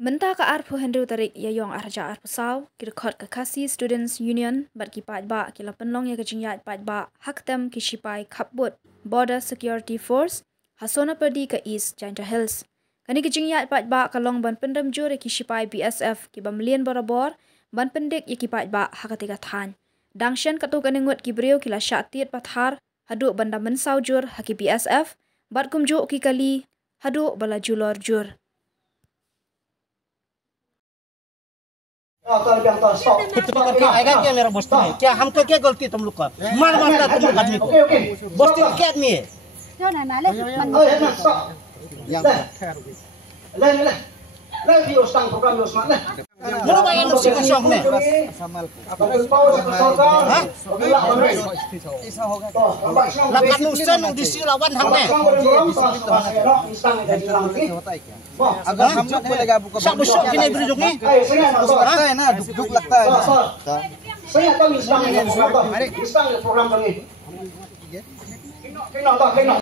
Mentah ke arpu Henry tarik yayong arja arpu saw kirekod ke kasi Students Union bat ki Paidbah kila penlong ya kejingyat Paidbah Ktem ki sipai kapbut Border Security Force hasona perdi ke East Janta Hills. Kani kejingyat Paidbah kalong ban Pynrem jur ki sipai BSF ki Mlien barabor ban Pyndik ya ki Paidbah hakatiga than. Dangshan katu kaningut ki brio kila syatiat pathar haduk banda mensaw jur haki BSF bat kumjuk ki kali haduk bala julor jur. क्या मेरा बस्ती है क्या हमको क्या गलती तुम लोग का मार मारता तुम लोग आदमी को बस्ती में क्या आदमी है बोलो भाई हम उसी का शौक में लगा नुकसान उदिसी लावन हमने अगर हम लोग बोलेगा सब शौक की नहीं बड़ी जोगी लगता है ना दुख लगता है saya tahu Islam ini program ini